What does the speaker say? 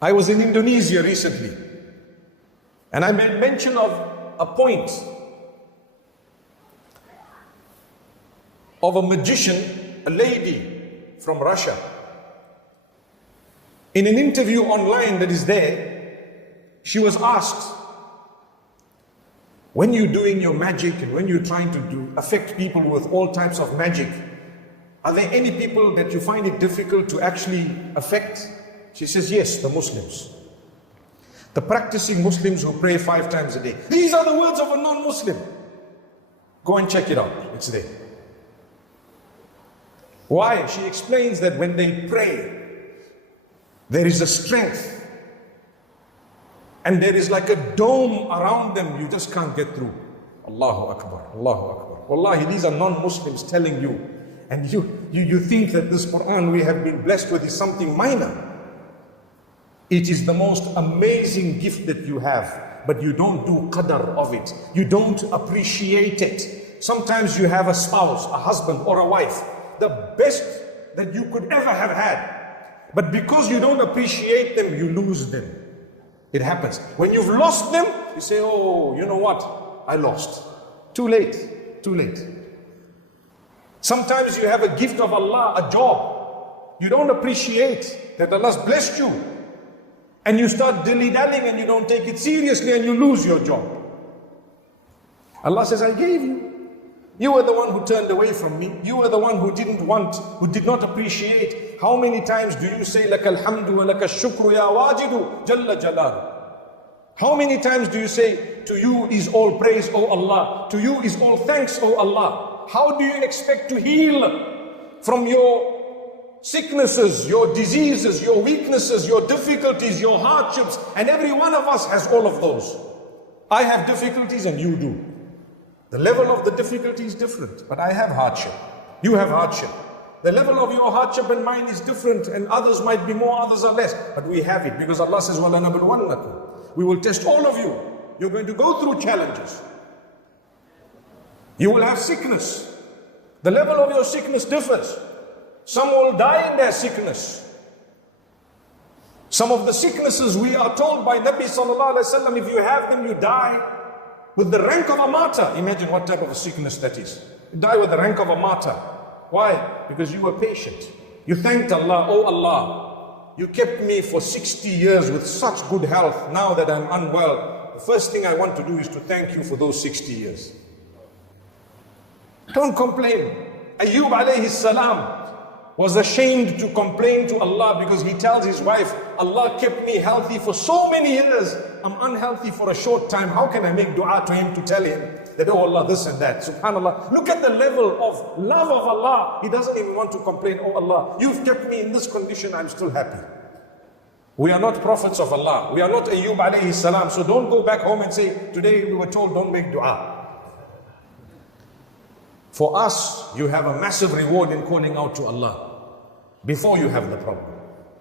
I was in Indonesia recently, and I made mention of a point of a magician, a lady from Russia. In an interview online that is there, she was asked, when you're doing your magic and when you're trying to affect people with all types of magic, are there any people that you find it difficult to actually affect? She says, yes, the Muslims. The practicing Muslims who pray 5 times a day. These are the words of a non-Muslim. Go and check it out, it's there. Why? She explains that when they pray, there is a strength. And there is like a dome around them, you just can't get through. Allahu Akbar, Allahu Akbar. Wallahi, these are non-Muslims telling you. And you think that this Quran we have been blessed with is something minor. It is the most amazing gift that you have, but you don't do qadr of it. You don't appreciate it. Sometimes you have a spouse, a husband or a wife, the best that you could ever have had. But because you don't appreciate them, you lose them. It happens. When you've lost them, you say, oh, you know what? I lost. Too late, too late. Sometimes you have a gift of Allah, a job. You don't appreciate that Allah's blessed you. And you start dilly-dallying and you don't take it seriously and you lose your job. Allah says, I gave you. You were the one who turned away from me. You were the one who didn't want, who did not appreciate. How many times do you say, لَكَ الْحَمْدُ وَلَكَ الشُّكْرُ يَا وَاجِدُ جَلَّ جَلَالُ? How many times do you say, to you is all praise, O Allah. To you is all thanks, O Allah. How do you expect to heal from your sicknesses, your diseases, your weaknesses, your difficulties, your hardships? And every one of us has all of those. I have difficulties and you do. The level of the difficulty is different, but I have hardship. You have hardship. The level of your hardship and mine is different, and others might be more, others are less. But we have it because Allah says, وَلَنَبْلُوَنَّكُمْ. We will test all of you. You're going to go through challenges. You will have sickness. The level of your sickness differs. Some will die in their sickness. Some of the sicknesses we are told by Nabi sallallahu alaihi wasallam, if you have them, you die with the rank of a martyr. Imagine what type of a sickness that is. You die with the rank of a martyr. Why? Because you were patient. You thanked Allah, oh Allah, you kept me for 60 years with such good health. Now that I'm unwell, the first thing I want to do is to thank you for those 60 years. Don't complain. Ayyub alayhi salam was ashamed to complain to Allah because he tells his wife, Allah kept me healthy for so many years. I'm unhealthy for a short time. How can I make dua to him to tell him that, oh Allah, this and that? Subhanallah. Look at the level of love of Allah. He doesn't even want to complain, oh Allah, you've kept me in this condition, I'm still happy. We are not prophets of Allah. We are not Ayyub alayhi salam. So don't go back home and say, today we were told don't make dua. For us, you have a massive reward in calling out to Allah before you have the problem.